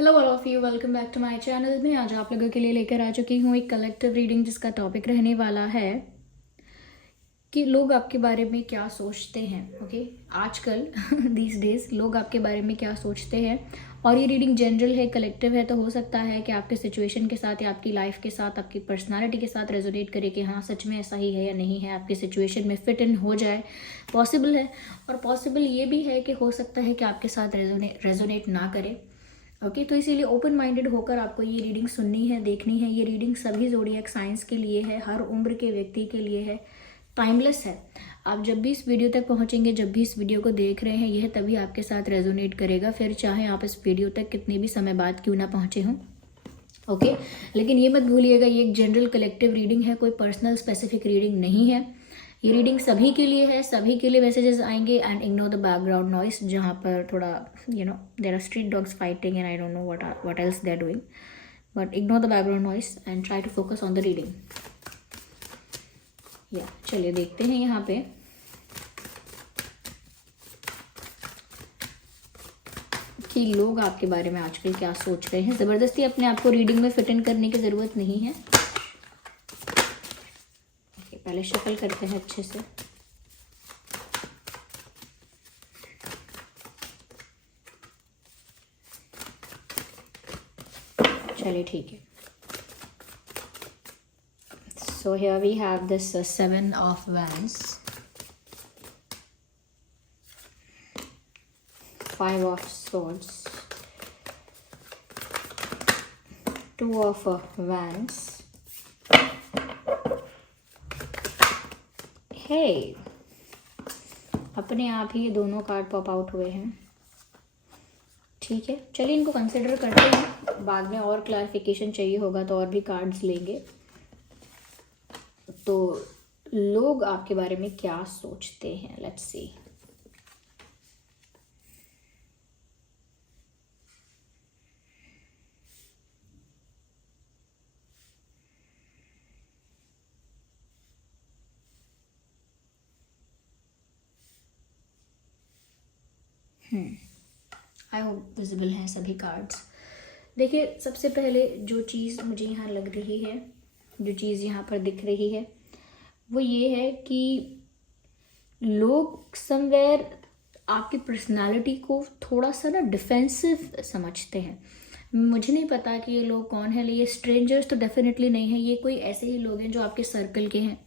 Hello all of you, welcome back to my channel. मैं आज आप लोगों के लिए लेकर आ चुकी हूँ एक कलेक्टिव रीडिंग जिसका टॉपिक रहने वाला है कि लोग आपके बारे में क्या सोचते हैं। ओके, आजकल दीज डेज लोग आपके बारे में क्या सोचते हैं। और ये रीडिंग जनरल है, कलेक्टिव है, तो हो सकता है कि आपके सिचुएशन के साथ या आपकी लाइफ के साथ, आपकी पर्सनालिटी के साथ रेजोनेट करे कि हाँ सच में ऐसा ही है या नहीं है, आपकी सिचुएशन में फिट इन हो जाए। पॉसिबल है, और पॉसिबल ये भी है कि हो सकता है कि आपके साथ रेजोनेट ना करे। ओके, तो इसीलिए ओपन माइंडेड होकर आपको ये रीडिंग सुननी है, देखनी है। ये रीडिंग सभी ज़ोडिएक साइंस के लिए है, हर उम्र के व्यक्ति के लिए है, टाइमलेस है। आप जब भी इस वीडियो तक पहुंचेंगे, जब भी इस वीडियो को देख रहे हैं, यह तभी आपके साथ रेजोनेट करेगा, फिर चाहे आप इस वीडियो तक कितने भी समय बाद क्यों ना पहुंचे हों। ओके, लेकिन ये मत भूलिएगा, ये एक जनरल कलेक्टिव रीडिंग है, कोई पर्सनल स्पेसिफिक रीडिंग नहीं है। ये रीडिंग सभी के लिए है, सभी के लिए मैसेजेस आएंगे। And ignore the background noise, जहाँ पर थोड़ा there are street dogs fighting and I don't know what else they are doing, but ignore the background noise and try to focus on the reading. या चलिए देखते हैं यहाँ पे कि लोग आपके बारे में आजकल क्या सोच रहे हैं। ज़बरदस्ती अपने आप को रीडिंग में फिट इन करने की ज़रूरत नहीं है। पहले शफल करते हैं अच्छे से। चलिए ठीक है। So here we have this 7 of wands, 5 of swords, 2 of wands. Hey, अपने आप ही ये दोनों कार्ड पॉप आउट हुए हैं। ठीक है, चलिए इनको कंसिडर करते हैं, बाद में और क्लैरिफिकेशन चाहिए होगा तो और भी कार्ड्स लेंगे। तो लोग आपके बारे में क्या सोचते हैं, let's see. I hope visible हैं सभी कार्ड्स। देखिए, सबसे पहले जो चीज़ मुझे यहाँ लग रही है, जो चीज़ यहाँ पर दिख रही है, वो ये है कि लोग समवेयर आपकी पर्सनालिटी को थोड़ा सा ना डिफेंसिव समझते हैं। मुझे नहीं पता कि ये लोग कौन है, ये स्ट्रेंजर्स तो डेफिनेटली नहीं है। ये कोई ऐसे ही लोग हैं जो आपके सर्कल के हैं,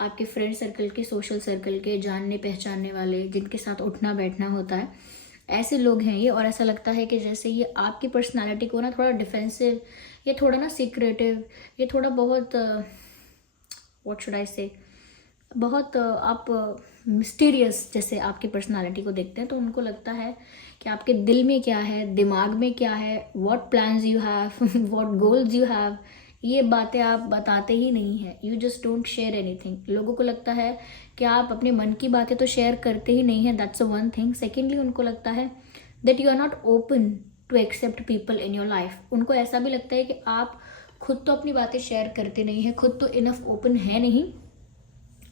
आपके फ्रेंड सर्कल के, सोशल सर्कल के, जानने पहचानने वाले, जिनके साथ उठना बैठना होता है, ऐसे लोग हैं ये। और ऐसा लगता है कि जैसे ये आपकी पर्सनालिटी को ना थोड़ा डिफेंसिव, ये थोड़ा ना सीक्रेटिव, ये थोड़ा बहुत व्हाट शुड आई से, बहुत आप मिस्टीरियस जैसे आपकी पर्सनालिटी को देखते हैं, तो उनको लगता है कि आपके दिल में क्या है, दिमाग में क्या है, what plans you have, what goals you have, ये बातें आप बताते ही नहीं हैं। You just don't share anything. लोगों को लगता है कि आप अपने मन की बातें तो शेयर करते ही नहीं हैं, that's a one thing. Secondly, उनको लगता है that you are not open to accept people in your life. उनको ऐसा भी लगता है कि आप खुद तो अपनी बातें शेयर करते नहीं हैं, खुद तो इनफ ओपन है नहीं,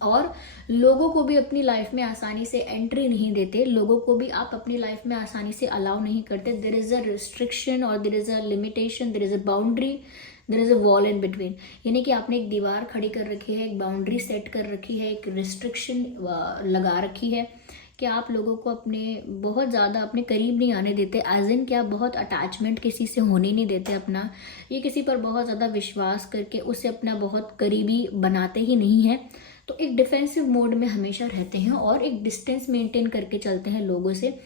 और लोगों को भी अपनी लाइफ में आसानी से एंट्री नहीं देते, लोगों को भी आप अपनी लाइफ में आसानी से अलाउ नहीं करते। देयर इज़ अ रिस्ट्रिक्शन और there is a limitation, there is a boundary, there is a wall in between. यानी कि आपने एक दीवार खड़ी कर रखी है, एक बाउंड्री सेट कर रखी है, एक रिस्ट्रिक्शन लगा रखी है कि आप लोगों को अपने बहुत ज़्यादा अपने करीब नहीं आने देते। एज इन कि आप बहुत अटैचमेंट किसी से होने नहीं देते अपना, ये किसी पर बहुत ज़्यादा विश्वास करके उसे अपना बहुत करीबी बनाते ही नहीं है। तो एक डिफेंसिव मोड में हमेशा रहते हैं और एक डिस्टेंस मेंटेन करके चलते हैं लोगों से।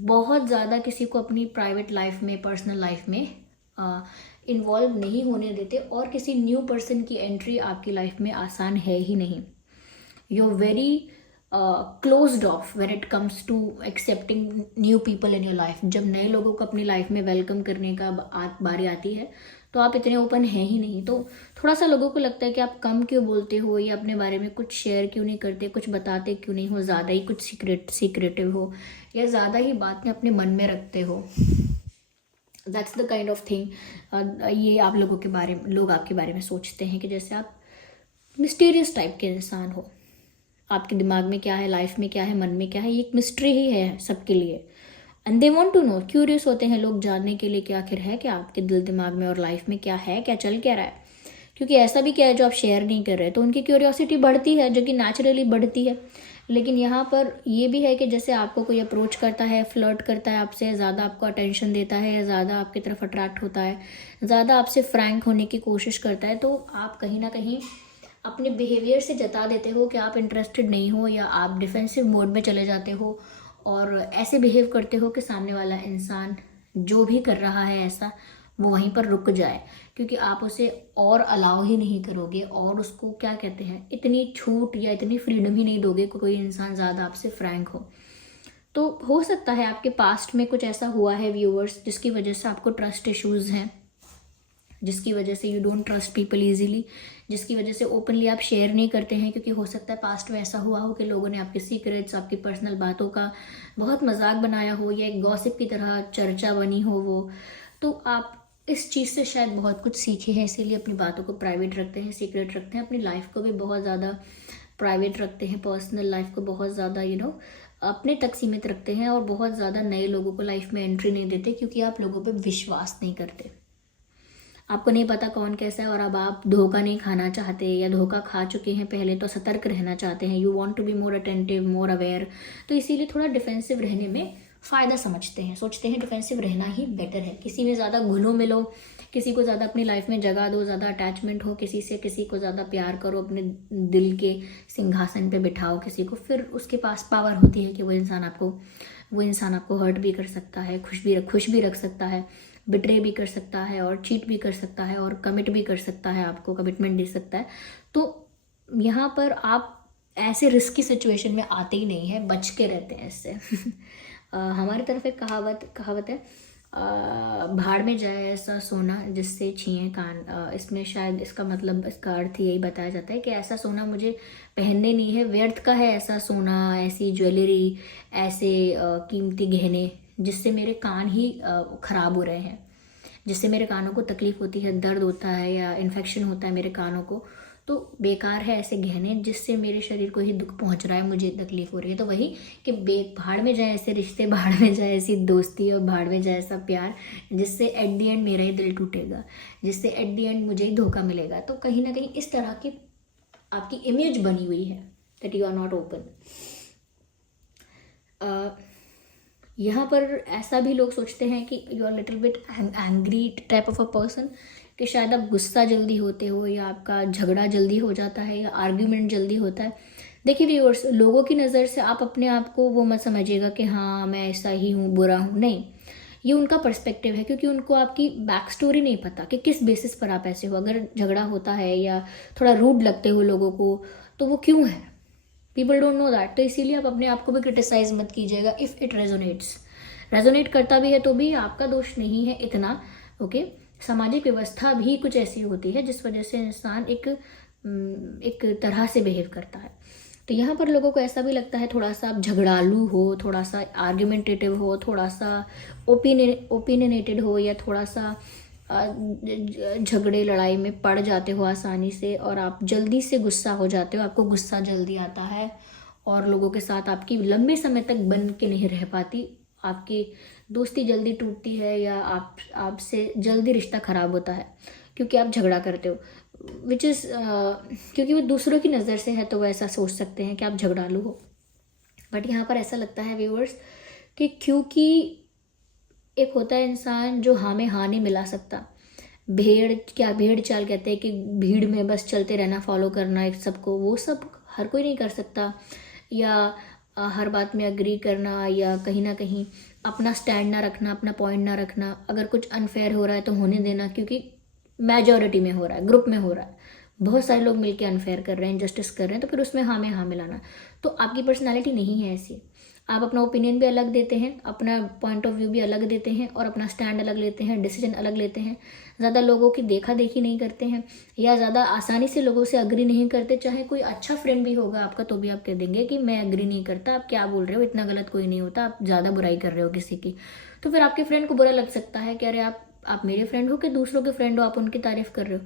बहुत ज़्यादा किसी को अपनी प्राइवेट लाइफ में, पर्सनल लाइफ में इन्वॉल्व नहीं होने देते, और किसी न्यू पर्सन की एंट्री आपकी लाइफ में आसान है ही नहीं। You are very closed off when it comes to accepting new people in your life. जब नए लोगों को अपनी लाइफ में वेलकम करने का बारी आती है, तो आप इतने ओपन हैं ही नहीं। तो थोड़ा सा लोगों को लगता है कि आप कम क्यों बोलते हो, या अपने बारे में कुछ शेयर क्यों नहीं करते, कुछ बताते क्यों नहीं हो, ज़्यादा ही कुछ सीक्रेटिव हो, या ज़्यादा ही बातें अपने मन में रखते हो। That's the kind of thing ये आप लोगों के बारे में, लोग आपके बारे में सोचते हैं कि जैसे आप मिस्टीरियस टाइप के इंसान हो। आपके दिमाग में क्या है, लाइफ में क्या है, मन में क्या है, ये एक मिस्ट्री ही है सबके लिए। And they want to know, curious होते हैं लोग जानने के लिए कि आखिर है क्या आपके दिल दिमाग में और लाइफ में, क्या है, क्या चल क्या रहा है, क्योंकि ऐसा भी क्या है जो आप शेयर नहीं कर रहे, तो उनकी क्यूरियोसिटी बढ़ती है, जो कि नेचुरली बढ़ती है। लेकिन यहाँ पर ये भी है कि जैसे आपको कोई अप्रोच करता है, फ्लर्ट करता है आपसे, ज़्यादा आपको अटेंशन देता है या ज़्यादा आपकी तरफ अट्रैक्ट होता है, ज़्यादा आपसे फ्रैंक होने की कोशिश करता है, तो आप कहीं ना कहीं अपने बिहेवियर से जता देते हो कि आप इंटरेस्टेड नहीं हो, या आप डिफेंसिव मोड में चले जाते हो और ऐसे बिहेव करते हो कि सामने वाला इंसान जो भी कर रहा है ऐसा, वो वहीं पर रुक जाए, क्योंकि आप उसे और अलाउ ही नहीं करोगे और उसको क्या कहते हैं, इतनी छूट या इतनी फ्रीडम ही नहीं दोगे कि कोई इंसान ज़्यादा आपसे फ्रैंक हो। तो हो सकता है आपके पास्ट में कुछ ऐसा हुआ है व्यूअर्स, जिसकी वजह से आपको ट्रस्ट इश्यूज़ हैं, जिसकी वजह से you don't trust people easily, जिसकी वजह से ओपनली आप शेयर नहीं करते हैं, क्योंकि हो सकता है पास्ट में ऐसा हुआ हो कि लोगों ने आपके सीक्रेट्स, आपकी पर्सनल बातों का बहुत मजाक बनाया हो, या एक गॉसिप की तरह चर्चा बनी हो वो। तो आप इस चीज़ से शायद बहुत कुछ सीखे हैं, इसीलिए अपनी बातों को प्राइवेट रखते हैं, सीक्रेट रखते हैं, अपनी लाइफ को भी बहुत ज़्यादा प्राइवेट रखते हैं, पर्सनल लाइफ को बहुत ज़्यादा अपने तक सीमित रखते हैं, और बहुत ज़्यादा नए लोगों को लाइफ में एंट्री नहीं देते, क्योंकि आप लोगों पे विश्वास नहीं करते। आपको नहीं पता कौन कैसा है, और अब आप धोखा नहीं खाना चाहते, या धोखा खा चुके हैं पहले, तो सतर्क रहना चाहते हैं, you want to be more attentive, more aware, तो इसीलिए थोड़ा डिफेंसिव रहने में फ़ायदा समझते हैं, सोचते हैं डिफेंसिव रहना ही बेटर है। किसी में ज़्यादा घुलो मिलो, किसी को ज़्यादा अपनी लाइफ में जगह दो, ज़्यादा अटैचमेंट हो किसी से, किसी को ज़्यादा प्यार करो, अपने दिल के सिंहासन पे बिठाओ किसी को, फिर उसके पास पावर होती है कि वो इंसान आपको हर्ट भी कर सकता है, खुश भी रख सकता है, बिट्रे भी कर सकता है, और चीट भी कर सकता है, और कमिट भी कर सकता है, आपको कमिटमेंट दे सकता है। तो यहाँ पर आप ऐसे रिस्की सिचुएशन में आते ही नहीं है, बच के रहते हैं इससे। हमारी तरफ एक कहावत है, भाड़ में जाए ऐसा सोना जिससे छीए कान। इसमें शायद इसका मतलब, इसका अर्थ यही बताया जाता है कि ऐसा सोना मुझे पहनने नहीं है, व्यर्थ का है ऐसा सोना, ऐसी ज्वेलरी, ऐसे कीमती गहने जिससे मेरे कान ही खराब हो रहे हैं, जिससे मेरे कानों को तकलीफ होती है, दर्द होता है या इन्फेक्शन होता है मेरे कानों को, तो बेकार है ऐसे गहने जिससे मेरे शरीर को ही दुख पहुंच रहा है, मुझे तकलीफ हो रही है। तो वही कि भाड़ में जाए ऐसे रिश्ते, भाड़ में जाए ऐसी दोस्ती, और भाड़ में जाए ऐसा प्यार जिससे एट दी एंड मेरा ही दिल टूटेगा, जिससे एट दी एंड मुझे ही धोखा मिलेगा। तो कहीं ना कहीं इस तरह की आपकी इमेज बनी हुई है that you are not open. यहाँ पर ऐसा भी लोग सोचते हैं कि you are little bit angry type of a person, कि शायद आप गुस्सा जल्दी होते हो, या आपका झगड़ा जल्दी हो जाता है, या आर्ग्यूमेंट जल्दी होता है। देखिए व्यूअर्स, लोगों की नज़र से आप अपने आप को वो मत समझिएगा कि हाँ मैं ऐसा ही हूँ, बुरा हूँ, नहीं, ये उनका पर्सपेक्टिव है, क्योंकि उनको आपकी बैक स्टोरी नहीं पता कि किस बेसिस पर आप ऐसे हो। अगर झगड़ा होता है या थोड़ा रूड लगते हो लोगों को, तो वो क्यों है, पीपल डोंट नो दैट। तो इसीलिए आप अपने आप को भी क्रिटिसाइज मत कीजिएगा इफ़ इट रेजोनेट करता भी है तो भी आपका दोष नहीं है इतना। ओके, सामाजिक व्यवस्था भी कुछ ऐसी होती है जिस वजह से इंसान एक तरह से बिहेव करता है। तो यहाँ पर लोगों को ऐसा भी लगता है, थोड़ा सा आप झगड़ालू हो, थोड़ा सा आर्ग्यूमेंटेटिव हो, थोड़ा सा ओपिनियनेटेड हो, या थोड़ा सा झगड़े लड़ाई में पड़ जाते हो आसानी से, और आप जल्दी से गुस्सा हो जाते हो, आपको गुस्सा जल्दी आता है, और लोगों के साथ आपकी लंबे समय तक बन के नहीं रह पाती, आपकी दोस्ती जल्दी टूटती है, या आपसे जल्दी रिश्ता ख़राब होता है क्योंकि आप झगड़ा करते हो, विच इज़ क्योंकि वो दूसरों की नज़र से है तो वो ऐसा सोच सकते हैं कि आप झगड़ालू हो। बट यहाँ पर ऐसा लगता है व्यूअर्स कि क्योंकि एक होता है इंसान जो हाँ में हाँ नहीं मिला सकता, भेड़ चाल कहते हैं कि भीड़ में बस चलते रहना, फॉलो करना एक सबको, वो सब हर कोई नहीं कर सकता, या हर बात में अग्री करना, या कहीं ना कहीं अपना स्टैंड ना रखना, अपना पॉइंट ना रखना। अगर कुछ अनफेयर हो रहा है तो होने देना, क्योंकि मेजॉरिटी में हो रहा है, ग्रुप में हो रहा है, बहुत सारे लोग मिलके अनफेयर कर रहे हैं, इनजस्टिस कर रहे हैं, तो फिर उसमें हाँ में हाँ मिलाना। तो आपकी पर्सनैलिटी नहीं है ऐसी, आप अपना ओपिनियन भी अलग देते हैं, अपना पॉइंट ऑफ व्यू भी अलग देते हैं, और अपना स्टैंड अलग लेते हैं, डिसीजन अलग लेते हैं, ज़्यादा लोगों की देखा देखी नहीं करते हैं, या ज़्यादा आसानी से लोगों से अग्री नहीं करते। चाहे कोई अच्छा फ्रेंड भी होगा आपका तो भी आप कह देंगे कि मैं अग्री नहीं करता, आप क्या बोल रहे हो, इतना गलत कोई नहीं होता, आप ज़्यादा बुराई कर रहे हो किसी की। तो फिर आपके फ्रेंड को बुरा लग सकता है कि अरे आप मेरे फ्रेंड हो कि दूसरों के फ्रेंड हो, आप उनकी तारीफ़ कर रहे हो,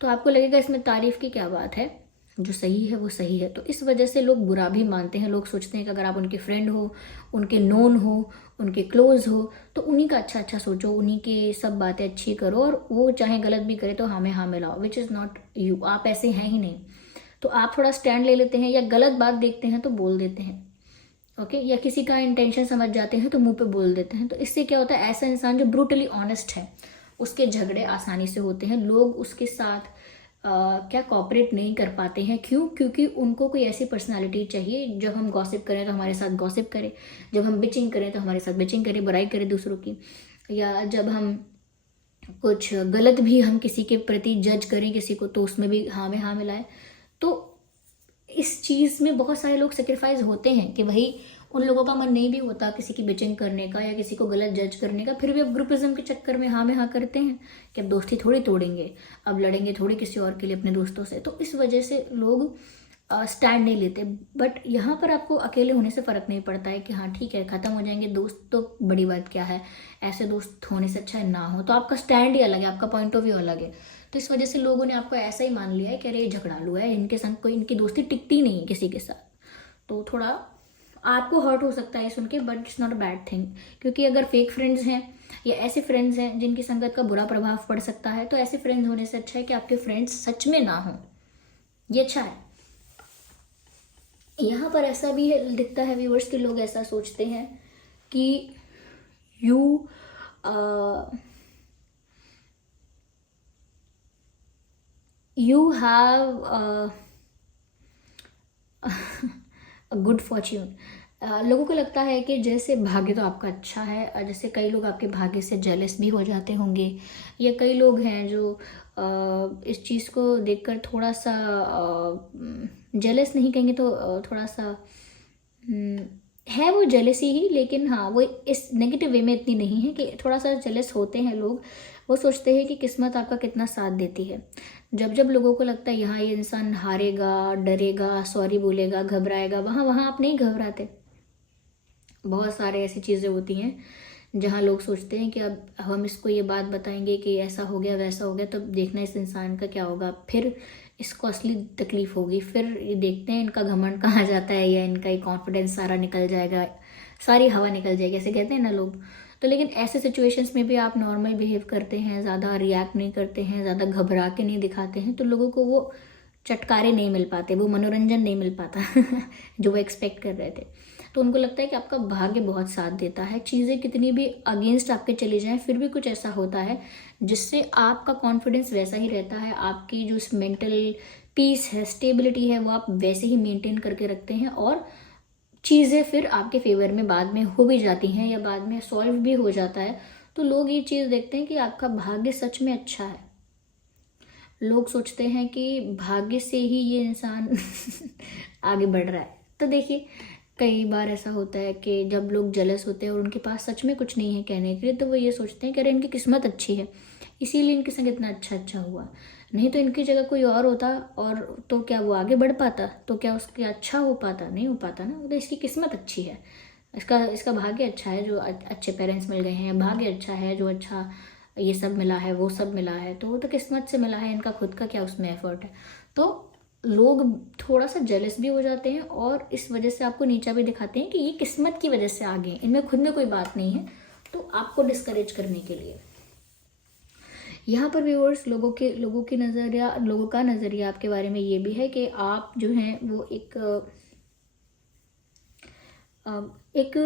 तो आपको लगेगा इसमें तारीफ़ की क्या बात है, जो सही है वो सही है। तो इस वजह से लोग बुरा भी मानते हैं। लोग सोचते हैं कि अगर आप उनके फ्रेंड हो, उनके नोन हो, उनके क्लोज हो, तो उन्हीं का अच्छा अच्छा सोचो, उन्हीं की सब बातें अच्छी करो, और वो चाहे गलत भी करे तो हमें हाँ मिलाओ, विच इज़ नॉट यू। आप ऐसे हैं ही नहीं। तो आप थोड़ा स्टैंड ले लेते हैं, या गलत बात देखते हैं तो बोल देते हैं, ओके, या किसी का इंटेंशन समझ जाते हैं तो मुंह पे बोल देते हैं। तो इससे क्या होता है, ऐसा इंसान जो ब्रूटली ऑनेस्ट है उसके झगड़े आसानी से होते हैं। लोग उसके साथ क्या कॉपरेट नहीं कर पाते हैं। क्यों? क्योंकि उनको कोई ऐसी पर्सनालिटी चाहिए, जब हम गॉसिप करें तो हमारे साथ गॉसिप करे, जब हम बिचिंग करें तो हमारे साथ बिचिंग करे, बुराई करे दूसरों की, या जब हम कुछ गलत भी हम किसी के प्रति जज करें किसी को तो उसमें भी हाँ में हाँ मिलाए। तो इस चीज़ में बहुत सारे लोग सेक्रीफाइस होते हैं कि भाई उन लोगों का मन नहीं भी होता किसी की बिचिंग करने का या किसी को गलत जज करने का, फिर भी अब ग्रुपिज्म के चक्कर में हाँ में हाँ करते हैं कि अब दोस्ती थोड़ी तोड़ेंगे, अब लड़ेंगे थोड़ी किसी और के लिए अपने दोस्तों से। तो इस वजह से लोग स्टैंड नहीं लेते। बट यहाँ पर आपको अकेले होने से फ़र्क नहीं पड़ता है कि हाँ ठीक है ख़त्म हो जाएंगे दोस्त तो बड़ी बात क्या है, ऐसे दोस्त होने से अच्छा है ना हो। तो आपका स्टैंड ही अलग है, आपका पॉइंट ऑफ व्यू अलग है। तो इस वजह से लोगों ने आपको ऐसा ही मान लिया है कि अरे ये झगड़ालू है, इनके संग कोई, इनकी दोस्ती टिकती नहीं है किसी के साथ। तो थोड़ा आपको हर्ट हो सकता है सुन के, but it's not a bad thing. क्योंकि अगर फेक फ्रेंड्स हैं या ऐसे फ्रेंड्स हैं जिनकी संगत का बुरा प्रभाव पड़ सकता है, तो ऐसे फ्रेंड्स होने से अच्छा है कि आपके फ्रेंड्स सच में ना हो, ये अच्छा है। यहाँ पर ऐसा भी है, दिखता है व्यूवर्स के लोग ऐसा सोचते हैं कि you you have good Fortune. लोगों को लगता है कि जैसे भाग्य तो आपका अच्छा है, जैसे कई लोग आपके भाग्य से जेलस भी हो जाते होंगे, या कई लोग हैं जो इस चीज़ को देखकर थोड़ा सा जेलस नहीं कहेंगे तो थोड़ा सा है वो जेलसी ही, लेकिन हाँ वो इस नेगेटिव वे में इतनी नहीं है, कि थोड़ा सा जेलस होते हैं लोग। वो सोचते हैं कि किस्मत आपका कितना साथ देती है। जब जब लोगों को लगता है यहाँ ये इंसान हारेगा, डरेगा, सॉरी बोलेगा, घबराएगा, वहाँ वहाँ आप नहीं घबराते। बहुत सारे ऐसी चीज़ें होती हैं जहाँ लोग सोचते हैं कि अब हम इसको ये बात बताएंगे कि ऐसा हो गया वैसा हो गया, तो देखना इस इंसान का क्या होगा, फिर इसको असली तकलीफ होगी, फिर ये देखते हैं इनका घमंड कहाँ जाता है, या इनका ये कॉन्फिडेंस सारा निकल जाएगा, सारी हवा निकल जाएगी, ऐसे कहते हैं ना लोग। तो लेकिन ऐसे सिचुएशंस में भी आप नॉर्मल बिहेव करते हैं, ज़्यादा रिएक्ट नहीं करते हैं, ज़्यादा घबरा के नहीं दिखाते हैं, तो लोगों को वो चटकारे नहीं मिल पाते, वो मनोरंजन नहीं मिल पाता जो वो एक्सपेक्ट कर रहे थे। तो उनको लगता है कि आपका भाग्य बहुत साथ देता है, चीज़ें कितनी भी अगेंस्ट आपके चली जाएं फिर भी कुछ ऐसा होता है जिससे आपका कॉन्फिडेंस वैसा ही रहता है, आपकी जो मेंटल पीस है, स्टेबिलिटी है, वो आप वैसे ही मेंटेन करके रखते हैं, और चीज़ें फिर आपके फेवर में बाद में हो भी जाती हैं या बाद में सॉल्व भी हो जाता है। तो लोग ये चीज़ देखते हैं कि आपका भाग्य सच में अच्छा है। लोग सोचते हैं कि भाग्य से ही ये इंसान आगे बढ़ रहा है। तो देखिए कई बार ऐसा होता है कि जब लोग जेलस होते हैं और उनके पास सच में कुछ नहीं है कहने के लिए, तो वो ये सोचते हैं कि अरे इनकी किस्मत अच्छी है इसीलिए इनके संग इतना अच्छा अच्छा हुआ, नहीं तो इनकी जगह कोई और होता और तो क्या वो आगे बढ़ पाता, तो क्या उसके अच्छा हो पाता, नहीं हो पाता ना। तो इसकी किस्मत अच्छी है, इसका इसका भाग्य अच्छा है जो अच्छे पेरेंट्स मिल गए हैं, भाग्य अच्छा है जो अच्छा ये सब मिला है, वो सब मिला है, तो वो तो किस्मत से मिला है, इनका खुद का क्या उसमें एफर्ट है। तो लोग थोड़ा सा जेलस भी हो जाते हैं और इस वजह से आपको नीचा भी दिखाते हैं कि ये किस्मत की वजह से आगे हैं, इनमें खुद में कोई बात नहीं है, तो आपको डिस्करेज करने के लिए। यहाँ पर व्यूअर्स लोगों की नज़रिया, लोगों का नज़रिया आपके बारे में ये भी है कि आप जो हैं वो एक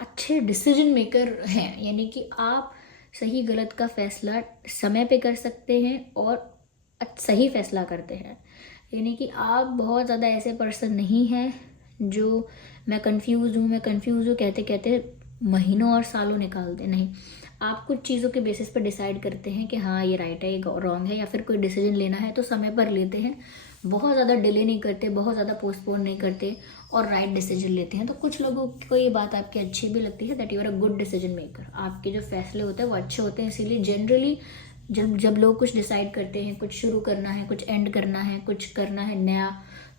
अच्छे डिसीजन मेकर हैं, यानी कि आप सही गलत का फैसला समय पे कर सकते हैं और सही फैसला करते हैं। यानी कि आप बहुत ज़्यादा ऐसे पर्सन नहीं हैं जो मैं कंफ्यूज हूँ कहते कहते महीनों और सालों निकाल दे, नहीं। आप कुछ चीज़ों के बेसिस पर डिसाइड करते हैं कि हाँ ये राइट है, ये रॉन्ग है, या फिर कोई डिसीजन लेना है तो समय पर लेते हैं, बहुत ज़्यादा डिले नहीं करते, बहुत ज़्यादा पोस्टपोन नहीं करते और राइट डिसीजन लेते हैं। तो कुछ लोगों को ये बात आपकी अच्छी भी लगती है, that you are a good decision maker, आपके जो फैसले होते हैं वो अच्छे होते हैं। इसीलिए जनरली जब लोग कुछ डिसाइड करते हैं, कुछ शुरू करना है, कुछ एंड करना है, कुछ करना है नया,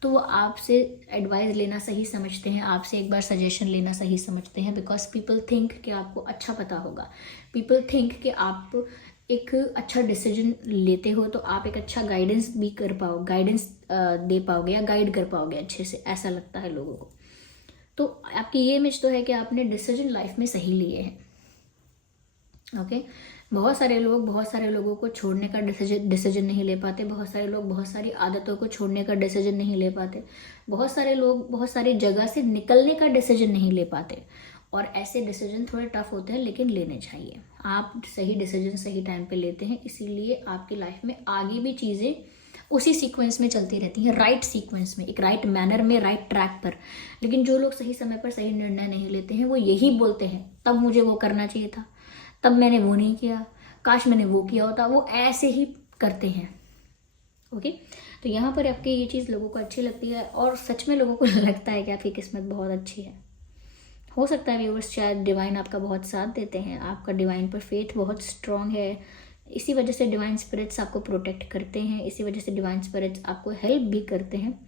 तो वो आपसे एडवाइस लेना सही समझते हैं, आपसे एक बार सजेशन लेना सही समझते हैं, बिकॉज पीपल थिंक कि आपको अच्छा पता होगा, पीपल थिंक कि आप एक अच्छा डिसीजन लेते हो तो आप एक अच्छा गाइडेंस भी कर पाओ, गाइडेंस दे पाओगे या गाइड कर पाओगे अच्छे से, ऐसा लगता है लोगों को। तो आपकी ये इमेज तो है कि आपने डिसीजन लाइफ में सही लिए हैं। ओके। बहुत सारे लोग बहुत सारे लोगों को छोड़ने का डिसीजन नहीं ले पाते, बहुत सारे लोग बहुत सारी आदतों को छोड़ने का डिसीजन नहीं ले पाते, बहुत सारे लोग बहुत सारी जगह से निकलने का डिसीजन नहीं ले पाते। और ऐसे डिसीजन थोड़े टफ होते हैं लेकिन लेने चाहिए। आप सही डिसीजन सही टाइम पे लेते हैं, इसीलिए आपकी लाइफ में आगे भी चीज़ें उसी सीक्वेंस में चलती रहती हैं, राइट सीक्वेंस में, एक राइट मैनर में, राइट ट्रैक पर। लेकिन जो लोग सही समय पर सही निर्णय नहीं लेते हैं वो यही बोलते हैं तब मुझे वो करना चाहिए था, तब मैंने वो नहीं किया, काश मैंने वो किया होता, वो ऐसे ही करते हैं। ओके। तो यहाँ पर आपकी ये चीज़ लोगों को अच्छी लगती है और सच में लोगों को लगता है कि आपकी किस्मत बहुत अच्छी है। हो सकता है व्यूअर्स शायद डिवाइन आपका बहुत साथ देते हैं, आपका डिवाइन पर फेथ बहुत स्ट्रांग है, इसी वजह से डिवाइन स्पिरिट्स आपको प्रोटेक्ट करते हैं, इसी वजह से डिवाइन स्पिरिट्स आपको हेल्प भी करते हैं।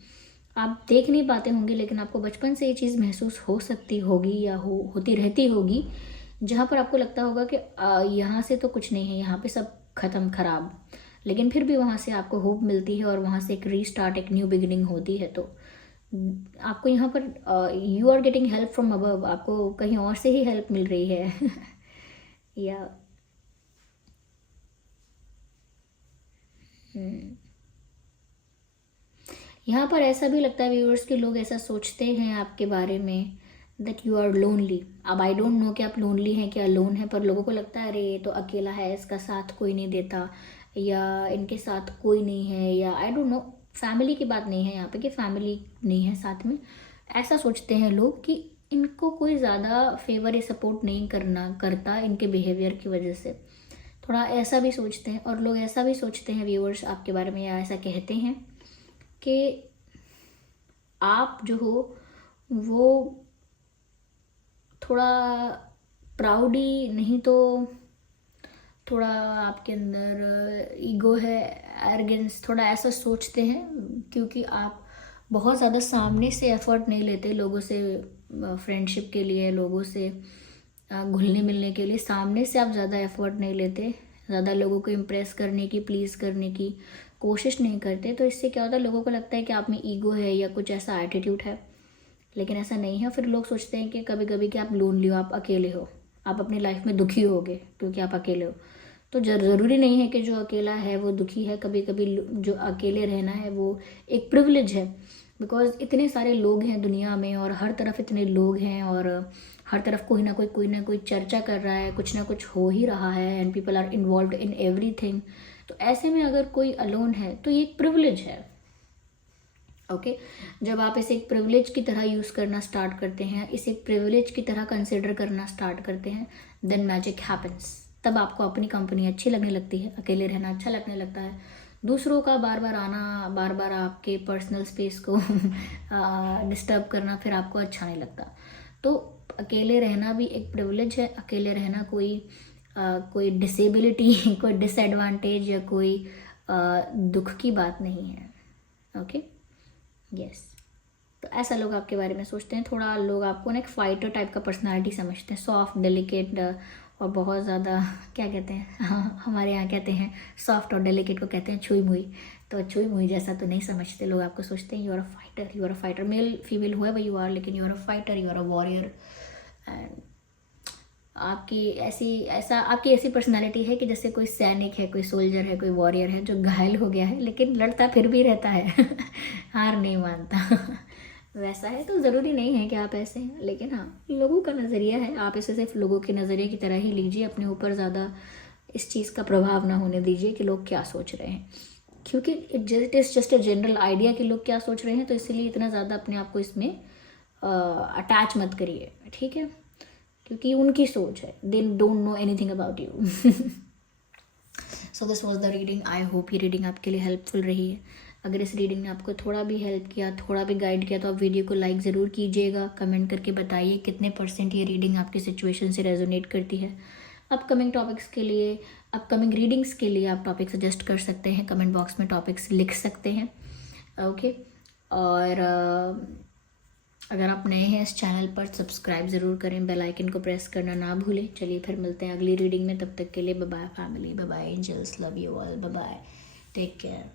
आप देख नहीं पाते होंगे लेकिन आपको बचपन से ये चीज़ महसूस हो सकती होगी या होती रहती होगी, जहाँ पर आपको लगता होगा कि यहाँ से तो कुछ नहीं है, यहाँ पे सब खत्म खराब, लेकिन फिर भी वहाँ से आपको होप मिलती है और वहाँ से एक रीस्टार्ट, एक न्यू बिगिनिंग होती है। तो आपको यहाँ पर you are getting help from above, आपको कहीं और से ही हेल्प मिल रही है या यहाँ पर ऐसा भी लगता है व्यूअर्स के लोग ऐसा सोचते हैं आपके बारे में दैट यू आर लोनली। अब आई डोंट नो कि आप लोनली हैं क्या लोन है, पर लोगों को लगता है अरे ये तो अकेला है, इसका साथ कोई नहीं देता, या इनके साथ कोई नहीं है, या आई डोंट नो, फैमिली की बात नहीं है यहाँ पे कि फैमिली नहीं है साथ में। ऐसा सोचते हैं लोग कि इनको कोई ज़्यादा फेवर या सपोर्ट नहीं करता इनके बिहेवियर की वजह से, थोड़ा ऐसा भी सोचते हैं। और लोग ऐसा भी सोचते हैं व्यूअर्स आपके बारे में, या ऐसा कहते हैं कि आप जो हो वो थोड़ा प्राउडी नहीं तो थोड़ा आपके अंदर ईगो है, एरोगेंस, थोड़ा ऐसा सोचते हैं, क्योंकि आप बहुत ज़्यादा सामने से एफर्ट नहीं लेते लोगों से, फ्रेंडशिप के लिए, लोगों से घुलने मिलने के लिए सामने से आप ज़्यादा एफर्ट नहीं लेते, ज़्यादा लोगों को इम्प्रेस करने की, प्लीज़ करने की कोशिश नहीं करते। तो इससे क्या होता है, लोगों को लगता है कि आप में ईगो है या कुछ ऐसा एटीट्यूड है, लेकिन ऐसा नहीं है। फिर लोग सोचते हैं कि कभी कभी कि आप लोनली हो, आप अकेले हो, आप अपनी लाइफ में दुखी होगे क्योंकि आप अकेले हो। तो ज़रूरी नहीं है कि जो अकेला है वो दुखी है, कभी कभी जो अकेले रहना है वो एक प्रिविलेज है, बिकॉज इतने सारे लोग हैं दुनिया में और हर तरफ इतने लोग हैं और हर तरफ कोई ना कोई चर्चा कर रहा है, कुछ ना कुछ हो ही रहा है, and people are involve in everything. तो ऐसे में अगर कोई अलोन है तो ये एक प्रिविलेज है। ओके। जब आप इसे एक प्रिविलेज की तरह यूज़ करना स्टार्ट करते हैं, इसे एक प्रिविलेज की तरह कंसिडर करना स्टार्ट करते हैं, देन मैजिक हैपन्स। तब आपको अपनी कंपनी अच्छी लगने लगती है, अकेले रहना अच्छा लगने लगता है, दूसरों का बार बार आना, बार बार आपके पर्सनल स्पेस को डिस्टर्ब करना फिर आपको अच्छा नहीं लगता। तो अकेले रहना भी एक प्रिविलेज है, अकेले रहना कोई डिसेबिलिटी कोई डिसएडवांटेज या कोई दुख की बात नहीं है। ओके। यस। तो ऐसा लोग आपके बारे में सोचते हैं, थोड़ा लोग आपको ना एक फाइटर टाइप का पर्सनालिटी समझते हैं, सॉफ्ट, डेलिकेट और बहुत ज़्यादा, क्या कहते हैं, हाँ हमारे यहाँ कहते हैं सॉफ्ट और डेलिकेट को कहते हैं छुई मुई। तो छुई मुई जैसा तो नहीं समझते लोग आपको, सोचते हैं you are a fighter, you are a fighter, male female हुआ भाई यू आर, लेकिन you are a fighter, you are a warrior. And आपकी ऐसी पर्सनालिटी है कि जैसे कोई सैनिक है, कोई सोल्जर है, कोई वॉरियर है जो घायल हो गया है लेकिन लड़ता फिर भी रहता है हार नहीं मानता वैसा है। तो ज़रूरी नहीं है कि आप ऐसे हैं, लेकिन हाँ लोगों का नज़रिया है, आप इसे सिर्फ लोगों के नज़रिए की तरह ही लीजिए, अपने ऊपर ज़्यादा इस चीज़ का प्रभाव ना होने दीजिए कि लोग क्या सोच रहे हैं, क्योंकि it is just a general idea कि लोग क्या सोच रहे हैं। तो इसीलिए इतना ज़्यादा अपने आप को इसमें अटैच मत करिए, ठीक है, क्योंकि उनकी सोच है, they don't know anything about you. So this was the reading. I hope ये रीडिंग आपके लिए हेल्पफुल रही है। अगर इस रीडिंग ने आपको थोड़ा भी हेल्प किया, थोड़ा भी गाइड किया, तो आप वीडियो को लाइक ज़रूर कीजिएगा, कमेंट करके बताइए कितने % ये रीडिंग आपकी सिचुएशन से रेजोनेट करती है। अपकमिंग टॉपिक्स के लिए, अपकमिंग रीडिंग्स के लिए आप टॉपिक सजेस्ट कर सकते हैं, कमेंट बॉक्स में टॉपिक्स लिख सकते हैं। ओके। और अगर आप नए हैं इस चैनल पर सब्सक्राइब ज़रूर करें, बेल आइकन को प्रेस करना ना भूलें। चलिए फिर मिलते हैं अगली रीडिंग में, तब तक के लिए bye bye family, bye bye angels, love you all, bye bye, take care.